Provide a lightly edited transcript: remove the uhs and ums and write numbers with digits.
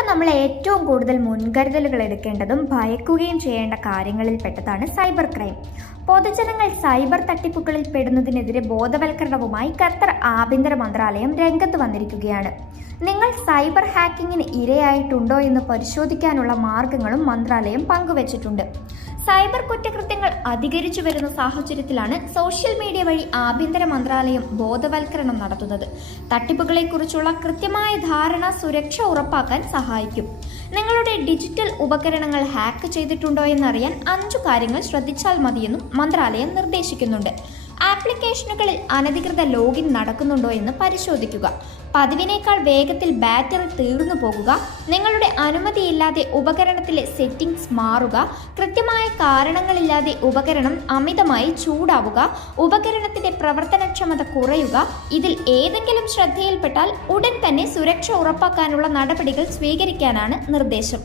ഇപ്പം നമ്മൾ ഏറ്റവും കൂടുതൽ മുൻകരുതലുകൾ എടുക്കേണ്ടതും ഭയക്കുകയും ചെയ്യേണ്ട കാര്യങ്ങളിൽ പെട്ടതാണ് സൈബർ ക്രൈം. പൊതുജനങ്ങൾ സൈബർ തട്ടിപ്പുകളിൽ പെടുന്നതിനെതിരെ ബോധവൽക്കരണവുമായി ഖത്തർ ആഭ്യന്തര മന്ത്രാലയം രംഗത്ത് വന്നിരിക്കുകയാണ്. നിങ്ങൾ സൈബർ ഹാക്കിങ്ങിന് ഇരയായിട്ടുണ്ടോ എന്ന് പരിശോധിക്കാനുള്ള മാർഗങ്ങളും മന്ത്രാലയം പങ്കുവച്ചിട്ടുണ്ട്. സൈബർ കുറ്റകൃത്യങ്ങൾ അധികരിച്ചു വരുന്ന സാഹചര്യത്തിലാണ് സോഷ്യൽ മീഡിയ വഴി ആഭ്യന്തര മന്ത്രാലയം ബോധവൽക്കരണം നടത്തുന്നത്. തട്ടിപ്പുകളെക്കുറിച്ചുള്ള കൃത്യമായ ധാരണ സുരക്ഷ ഉറപ്പാക്കാൻ സഹായിക്കും. നിങ്ങളുടെ ഡിജിറ്റൽ ഉപകരണങ്ങൾ ഹാക്ക് ചെയ്തിട്ടുണ്ടോ എന്നറിയാൻ 5 കാര്യങ്ങൾ ശ്രദ്ധിച്ചാൽ മതിയെന്നും മന്ത്രാലയം നിർദ്ദേശിക്കുന്നുണ്ട്. ആപ്ലിക്കേഷനുകളിൽ അനധികൃത ലോഗിൻ നടക്കുന്നുണ്ടോ എന്ന് പരിശോധിക്കുക. പതിവിനേക്കാൾ വേഗത്തിൽ ബാറ്ററി തീർന്നു പോകുക, നിങ്ങളുടെ അനുമതിയില്ലാതെ ഉപകരണത്തിലെ സെറ്റിംഗ്സ് മാറുക, കൃത്യമായ കാരണങ്ങളില്ലാതെ ഉപകരണം അമിതമായി ചൂടാവുക, ഉപകരണത്തിന്റെ പ്രവർത്തനക്ഷമത കുറയുക. ഇതിൽ ഏതെങ്കിലും ശ്രദ്ധയിൽപ്പെട്ടാൽ ഉടൻ തന്നെ സുരക്ഷ ഉറപ്പാക്കാനുള്ള നടപടികൾ സ്വീകരിക്കാനാണ് നിർദ്ദേശം.